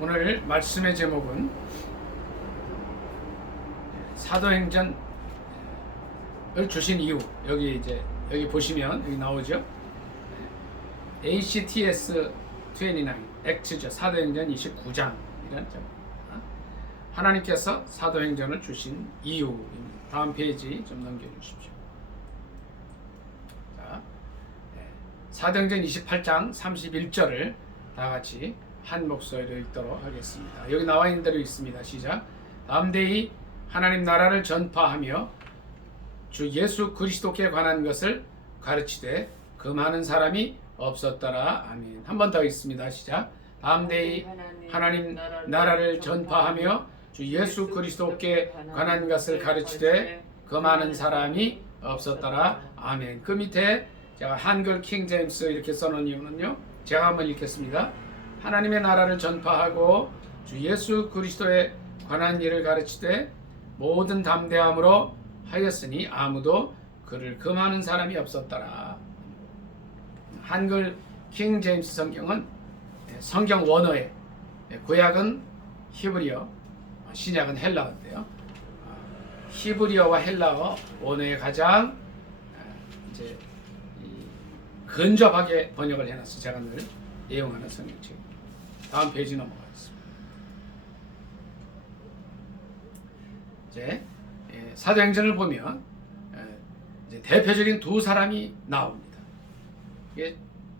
오늘 말씀의 제목은 사도행전을 주신 이유. 여기 보시면 여기 나오죠. ACTS 29 액트죠. 사도행전 29장 이런 점. 하나님께서 사도행전을 주신 이유입니다. 다음 페이지 좀 넘겨주십시오. 자, 사도행전 28장 31절을 다 같이 한 목소리로 읽도록 하겠습니다. 여기 나와 있는 대로 읽습니다. 시작. 담대히 하나님 나라를 전파하며 주 예수 그리스도께 관한 것을 가르치되 그 많은 사람이 없었더라. 아멘. 한 번 더 읽습니다. 시작. 담대히 하나님 나라를 전파하며 주 예수 그리스도께 관한 것을 가르치되 그 많은 사람이 없었더라. 아멘. 그 밑에 제가 한글 킹 제임스 이렇게 써놓은 이유는요. 제가 한번 읽겠습니다. 하나님의 나라를 전파하고 주 예수 그리스도에 관한 일을 가르치되 모든 담대함으로 하였으니 아무도 그를 금하는 사람이 없었더라. 한글 킹 제임스 성경은 성경 원어에 구약은 히브리어, 신약은 헬라어인데요. 히브리어와 헬라어 원어에 가장 이제 근접하게 번역을 해놨어요. 제가 늘 애용하는 성경책. 다음 페이지 넘어가겠습니다. 이제 사도행전을 보면 이제 대표적인 두 사람이 나옵니다.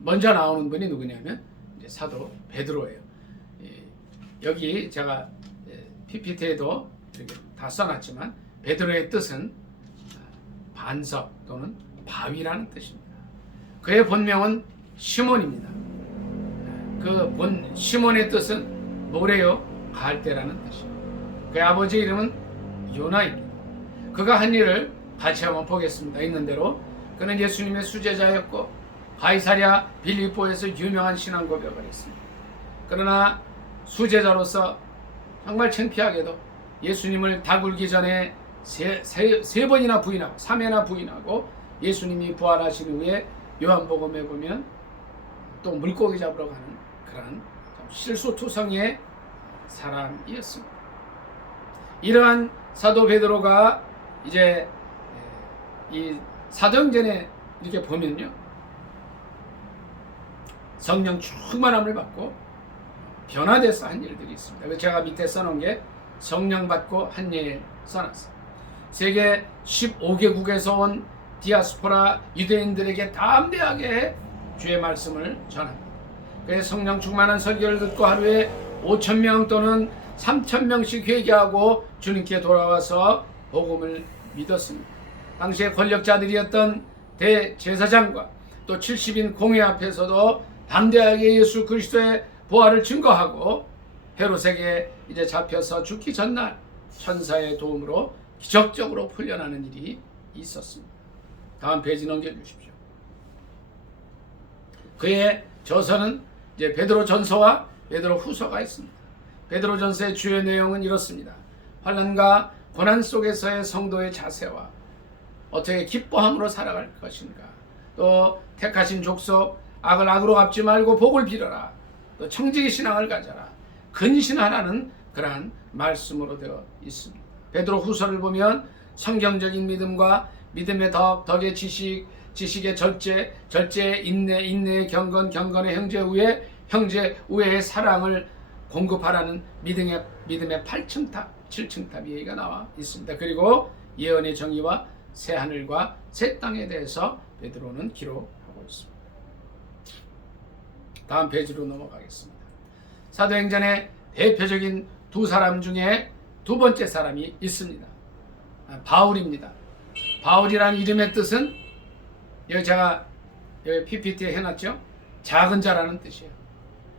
먼저 나오는 분이 누구냐면 이제 사도 베드로예요. 여기 제가 PPT에도 이렇게 다 써놨지만 베드로의 뜻은 반석 또는 바위라는 뜻입니다. 그의 본명은 시몬입니다. 그 시몬의 뜻은 모래요 갈대라는 뜻이에요. 그의 아버지 이름은 요나입니다. 그가 한 일을 같이 한번 보겠습니다. 있는 대로 그는 예수님의 수제자였고 가이사랴 빌립보에서 유명한 신앙 고백을 했습니다. 그러나 수제자로서 정말 창피하게도 예수님을 다굴기 전에 세 번이나 부인하고 3회나 부인하고 예수님이 부활하신 후에 요한복음에 보면 또 물고기 잡으러 가는 그런 실수투성이의 사람이었습니다. 이러한 사도 베드로가 이제 이 사도행전에 이렇게 보면요, 성령 충만함을 받고 변화돼서 한 일들이 있습니다. 그래서 제가 밑에 써놓은 게 성령 받고 한 일 써놨어요. 세계 15개국에서 온 디아스포라 유대인들에게 담대하게 주의 말씀을 전합니다. 그래서 성령 충만한 설교를 듣고 하루에 5,000명 또는 3,000명씩 회개하고 주님께 돌아와서 복음을 믿었습니다. 당시에 권력자들이었던 대제사장과 또 70인 공회 앞에서도 담대하게 예수 그리스도의 부활을 증거하고 헤롯에게 이제 잡혀서 죽기 전날 천사의 도움으로 기적적으로 풀려나는 일이 있었습니다. 다음 페이지 넘겨주십시오. 그의 저서는 이제 베드로 전서와 베드로 후서가 있습니다. 베드로 전서의 주요 내용은 이렇습니다. 환난과 고난 속에서의 성도의 자세와 어떻게 기뻐함으로 살아갈 것인가, 또 택하신 족속 악을 악으로 갚지 말고 복을 빌어라, 또 청지기 신앙을 가져라, 근신하라는 그러한 말씀으로 되어 있습니다. 베드로 후서를 보면 성경적인 믿음과 믿음의 덕, 덕의 지식, 지식의 절제, 절제의 인내, 인내의 경건, 경건의 형제 우애, 형제 우애의 사랑을 공급하라는 믿음의 8층탑, 7층탑 얘기가 나와 있습니다. 그리고 예언의 정의와 새 하늘과 새 땅에 대해서 베드로는 기록하고 있습니다. 다음 페이지로 넘어가겠습니다. 사도행전의 대표적인 두 사람 중에 두 번째 사람이 있습니다. 바울입니다. 바울이라는 이름의 뜻은 여기 제가 여기 PPT에 해놨죠. 작은 자라는 뜻이에요.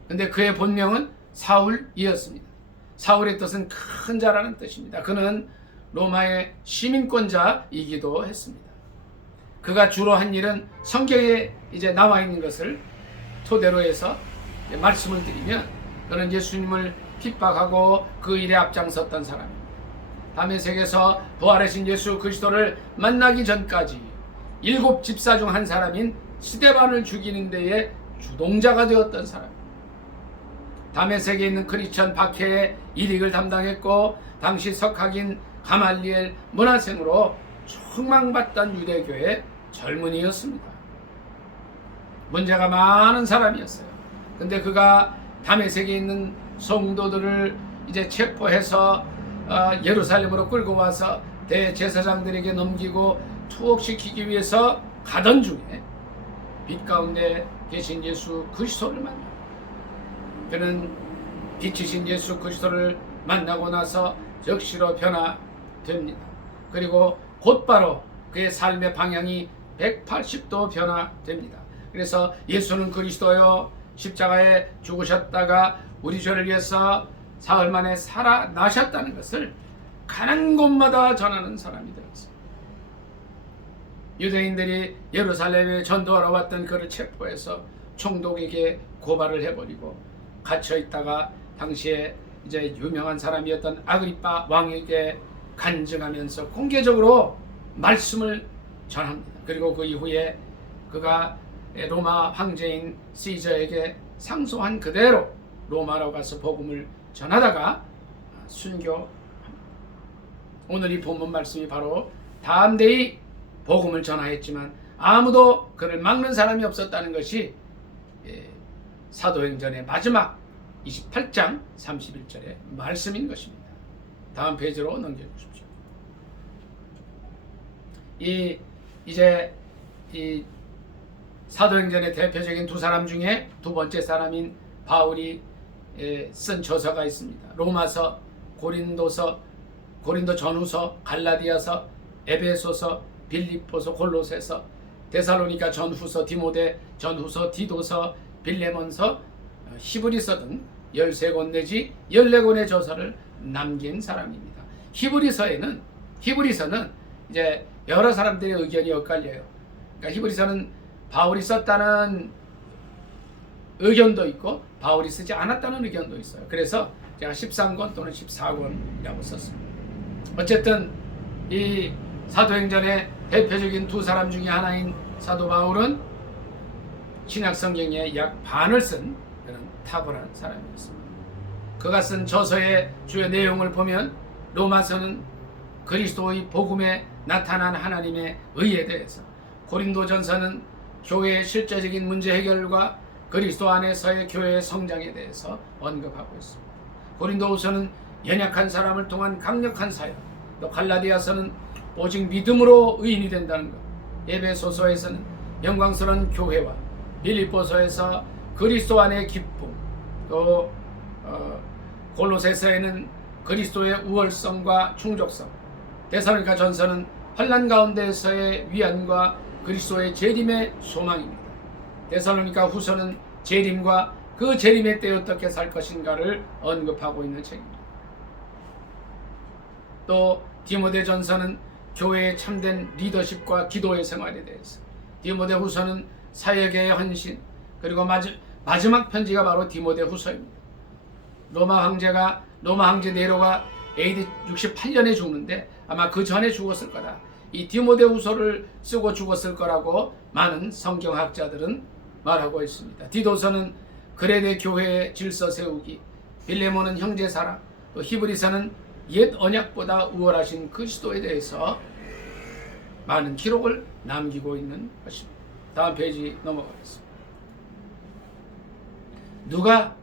근데 그의 본명은 사울이었습니다. 사울의 뜻은 큰 자라는 뜻입니다. 그는 로마의 시민권자이기도 했습니다. 그가 주로 한 일은 성경에 이제 나와 있는 것을 토대로 해서 말씀을 드리면 그는 예수님을 핍박하고 그 일에 앞장섰던 사람입니다. 다메섹에서 부활하신 예수 그리스도를 만나기 전까지 7 집사 중 한 사람인 스데반을 죽이는 데에 주동자가 되었던 사람입니다. 다메섹에 있는 크리스천 박해의 일익을 담당했고 당시 석학인 가말리엘 문화생으로 총망받던 유대교의 젊은이였습니다. 문제가 많은 사람이었어요. 근데 그가 다메섹에 있는 성도들을 이제 체포해서 예루살렘으로 끌고 와서 대제사장들에게 넘기고 투옥시키기 위해서 가던 중에 빛 가운데 계신 예수 그리스도를 만나. 그는 빛이신 예수 그리스도를 만나고 나서 적시로 변화됩니다. 그리고 곧바로 그의 삶의 방향이 180도 변화됩니다. 그래서 예수는 그리스도요, 십자가에 죽으셨다가 우리 죄를 위해서 사흘 만에 살아나셨다는 것을 가는 곳마다 전하는 사람이 되었습니다. 유대인들이 예루살렘에 전도하러 왔던 그를 체포해서 총독에게 고발을 해버리고 갇혀 있다가 당시에 이제 유명한 사람이었던 아그리빠 왕에게 간증하면서 공개적으로 말씀을 전합니다. 그리고 그 이후에 그가 로마 황제인 시저에게 상소한 그대로 로마로 가서 복음을 전하다가 순교합니다. 오늘 이 본문 말씀이 바로 담대히 복음을 전하였지만 아무도 그를 막는 사람이 없었다는 것이 사도행전의 마지막 28장 31절의 말씀인 것입니다. 다음 페이지로 넘겨주십시오. 이제 이 사도행전의 대표적인 두 사람 중에 두 번째 사람인 바울이 쓴 저서가 있습니다. 로마서, 고린도 전후서, 갈라디아서, 에베소서, 빌립보서, 골로새서, 데살로니가 전후서, 디모데 전후서, 디도서, 빌레몬서, 히브리서 등 13권 내지 14권의 저서를 남긴 사람입니다. 히브리서는 이제 여러 사람들의 의견이 엇갈려요. 그러니까 히브리서는 바울이 썼다는 의견도 있고 바울이 쓰지 않았다는 의견도 있어요. 그래서 제가 13권 또는 14권이라고 썼습니다. 어쨌든 이 사도행전의 대표적인 두 사람 중에 하나인 사도 바울은 신약성경의 약 반을 쓴 그런 탁월한 사람이었습니다. 그가 쓴 저서의 주요 내용을 보면 로마서는 그리스도의 복음에 나타난 하나님의 의에 대해서, 고린도전서는 교회의 실제적인 문제 해결과 그리스도 안에서의 교회의 성장에 대해서 언급하고 있습니다. 고린도후서는 연약한 사람을 통한 강력한 사역, 또 갈라디아서는 오직 믿음으로 의인이 된다는 것, 에베소서에서는 영광스러운 교회와, 빌립보서에서 그리스도 안의 기쁨, 또 골로새서에는 그리스도의 우월성과 충족성, 데살로니가 전서는 환난 가운데서의 위안과 그리스도의 재림의 소망입니다. 데살로니가 후서는 재림과 그 재림의 때에 어떻게 살 것인가를 언급하고 있는 책입니다. 또 디모데 전서는 교회의 참된 리더십과 기도의 생활에 대해서, 디모데 후서는 사역의 헌신, 그리고 마지막 편지가 바로 디모데 후서입니다. 로마 황제 네로가 AD 68년에 죽는데 아마 그 전에 죽었을 거다. 이 디모데 후서를 쓰고 죽었을 거라고 많은 성경학자들은 말하고 있습니다. 디도서는 그레데 교회의 질서 세우기, 빌레몬은 형제 사랑, 또 히브리서는 옛 언약보다 우월하신 그리스도에 대해서 많은 기록을 남기고 있는 것입니다. 다음 페이지 넘어가겠습니다. 누가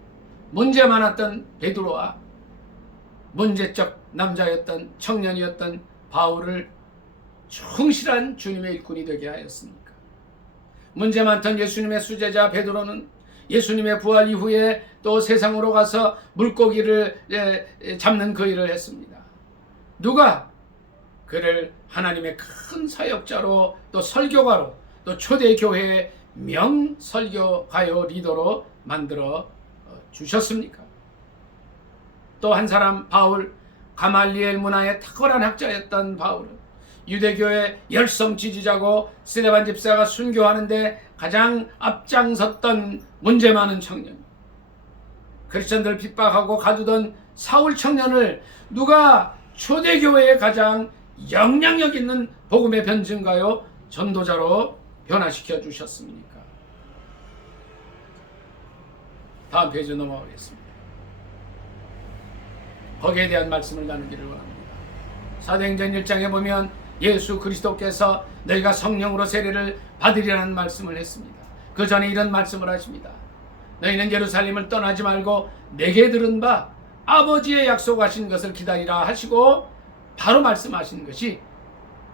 문제 많았던 베드로와 문제적 남자였던 청년이었던 바울을 충실한 주님의 일꾼이 되게 하였습니까? 문제 많던 예수님의 수제자 베드로는 예수님의 부활 이후에 또 세상으로 가서 물고기를 잡는 그 일을 했습니다. 누가 그를 하나님의 큰 사역자로, 또 설교가로, 또 초대교회의 명설교가요 리더로 만들어 주셨습니까? 또 한 사람 바울, 가말리엘 문화의 탁월한 학자였던 바울은 유대교의 열성 지지자고 스데반 집사가 순교하는데 가장 앞장섰던 문제 많은 청년, 크리스천들 핍박하고 가두던 사울 청년을 누가 초대교회의 가장 영향력 있는 복음의 변증가요 전도자로 변화시켜 주셨습니까? 다음 페이지 넘어가겠습니다. 거기에 대한 말씀을 나누기를 원합니다. 사도행전 1장에 보면 예수 그리스도께서 너희가 성령으로 세례를 받으리라는 말씀을 했습니다. 그 전에 이런 말씀을 하십니다. 너희는 예루살렘을 떠나지 말고 내게 들은 바 아버지의 약속하신 것을 기다리라 하시고 바로 말씀하신 것이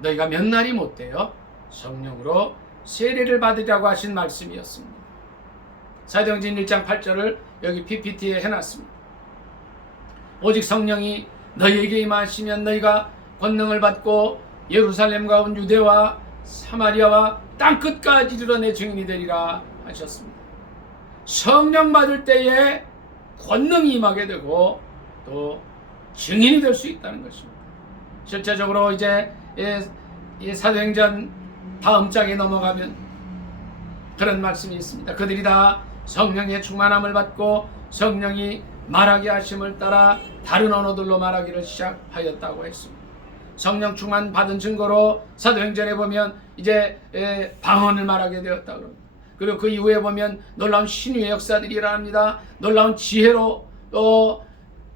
너희가 몇 날이 못되어 성령으로 세례를 받으라고 하신 말씀이었습니다. 사도행전 1장 8절을 여기 PPT에 해놨습니다. 오직 성령이 너희에게 임하시면 너희가 권능을 받고 예루살렘과 온 유대와 사마리아와 땅끝까지 이르러 내 증인이 되리라 하셨습니다. 성령 받을 때에 권능이 임하게 되고 또 증인이 될 수 있다는 것입니다. 실제적으로 이제 사도행전 다음 장에 넘어가면 그런 말씀이 있습니다. 그들이 다 성령의 충만함을 받고 성령이 말하게 하심을 따라 다른 언어들로 말하기를 시작하였다고 했습니다. 성령 충만 받은 증거로 사도행전에 보면 이제 방언을 말하게 되었다고 합니다. 그리고 그 이후에 보면 놀라운 신유의 역사들이 일어납니다. 놀라운 지혜로 또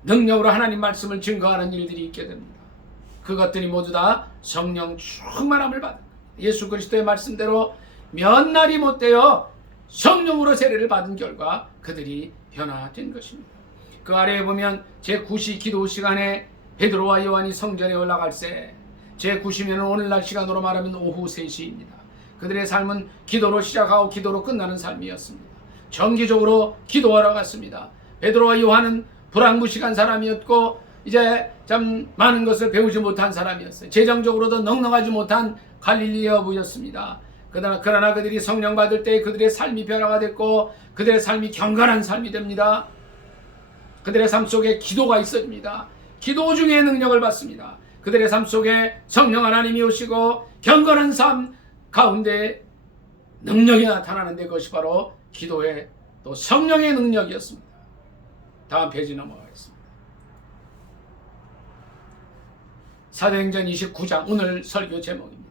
능력으로 하나님 말씀을 증거하는 일들이 있게 됩니다. 그것들이 모두 다 성령 충만함을 받은 예수 그리스도의 말씀대로 몇 날이 못되어 성령으로 세례를 받은 결과 그들이 변화된 것입니다. 그 아래에 보면 제9시 기도 시간에 베드로와 요한이 성전에 올라갈새, 제9시면 오늘날 시간으로 말하면 오후 3시입니다. 그들의 삶은 기도로 시작하고 기도로 끝나는 삶이었습니다. 정기적으로 기도하러 갔습니다. 베드로와 요한은 불황무식한 사람이었고 이제 참 많은 것을 배우지 못한 사람이었어요. 재정적으로도 넉넉하지 못한 갈릴리 여부였습니다. 그러나 그들이 성령 받을 때 그들의 삶이 변화가 됐고 그들의 삶이 경건한 삶이 됩니다. 그들의 삶 속에 기도가 있어집니다. 기도 중에 능력을 받습니다. 그들의 삶 속에 성령 하나님이 오시고 경건한 삶 가운데 능력이 나타나는데 그것이 바로 기도의 또 성령의 능력이었습니다. 다음 페이지 넘어가겠습니다. 사도행전 29장 오늘 설교 제목입니다.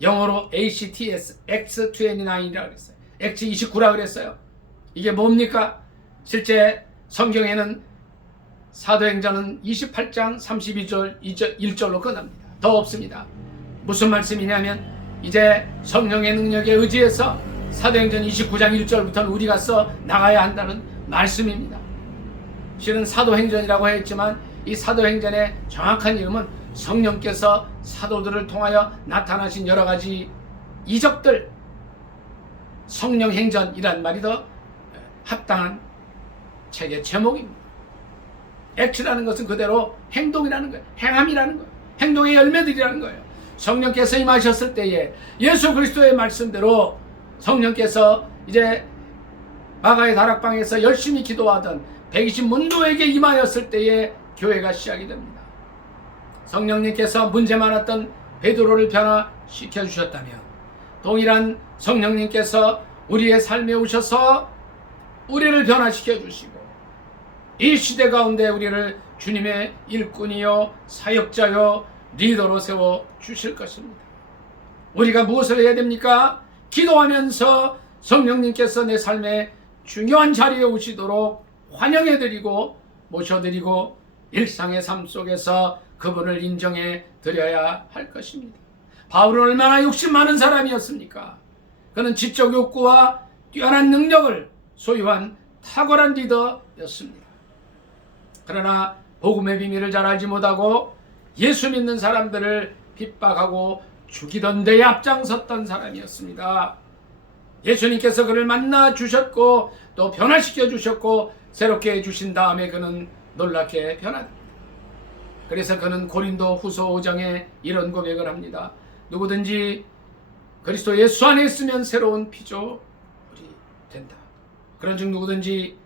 영어로 ACTS, X29이라고 그랬어요. X29라고 그랬어요. 이게 뭡니까? 실제 성경에는 사도행전은 28장 32절 1절로 끝납니다. 더 없습니다. 무슨 말씀이냐면 이제 성령의 능력에 의지해서 사도행전 29장 1절부터는 우리가 써 나가야 한다는 말씀입니다. 실은 사도행전이라고 했지만 이 사도행전의 정확한 이름은 성령께서 사도들을 통하여 나타나신 여러 가지 이적들, 성령행전이란 말이 더 합당한 책의 제목입니다. 액트라는 것은 그대로 행동이라는 거예요. 행함이라는 거예요. 행동의 열매들이라는 거예요. 성령께서 임하셨을 때에 예수 그리스도의 말씀대로 성령께서 이제 마가의 다락방에서 열심히 기도하던 120 문도에게 임하였을 때에 교회가 시작이 됩니다. 성령님께서 문제 많았던 베드로를 변화시켜 주셨다면 동일한 성령님께서 우리의 삶에 오셔서 우리를 변화시켜 주시고 이 시대 가운데 우리를 주님의 일꾼이요 사역자요 리더로 세워 주실 것입니다. 우리가 무엇을 해야 됩니까? 기도하면서 성령님께서 내 삶에 중요한 자리에 오시도록 환영해드리고 모셔드리고 일상의 삶 속에서 그분을 인정해 드려야 할 것입니다. 바울은 얼마나 욕심 많은 사람이었습니까? 그는 지적 욕구와 뛰어난 능력을 소유한 탁월한 리더였습니다. 그러나 복음의 비밀을 잘 알지 못하고 예수 믿는 사람들을 핍박하고 죽이던 데에 앞장섰던 사람이었습니다. 예수님께서 그를 만나 주셨고 또 변화시켜 주셨고 새롭게 해주신 다음에 그는 놀랍게 변화됩니다. 그래서 그는 고린도 후서 5장에 이런 고백을 합니다. 누구든지 그리스도 예수 안에 있으면 새로운 피조물이 된다. 그런즉 누구든지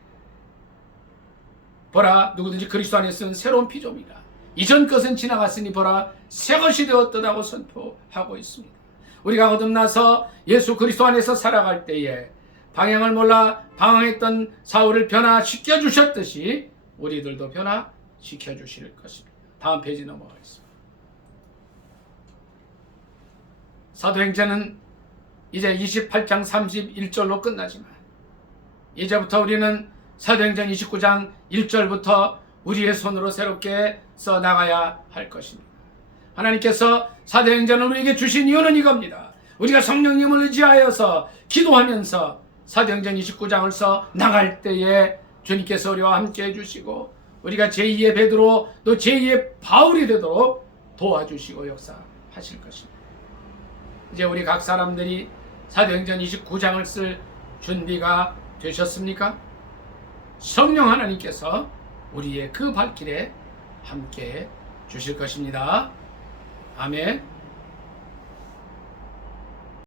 보라, 누구든지 그리스도 안에 있으면 새로운 피조물이라. 이전 것은 지나갔으니 보라, 새 것이 되었다고 선포하고 있습니다. 우리가 거듭나서 예수 그리스도 안에서 살아갈 때에 방향을 몰라 방황했던 사울을 변화시켜 주셨듯이 우리들도 변화시켜 주실 것입니다. 다음 페이지 넘어가겠습니다. 사도행전은 이제 28장 31절로 끝나지만 이제부터 우리는 사도행전 29장 1절부터 우리의 손으로 새롭게 써나가야 할 것입니다. 하나님께서 사도행전을 우리에게 주신 이유는 이겁니다. 우리가 성령님을 의지하여서 기도하면서 사도행전 29장을 써 나갈 때에 주님께서 우리와 함께 해주시고 우리가 제2의 베드로 또 제2의 바울이 되도록 도와주시고 역사하실 것입니다. 이제 우리 각 사람들이 사도행전 29장을 쓸 준비가 되셨습니까? 성령 하나님께서 우리의 그 발길에 함께 주실 것입니다. 아멘.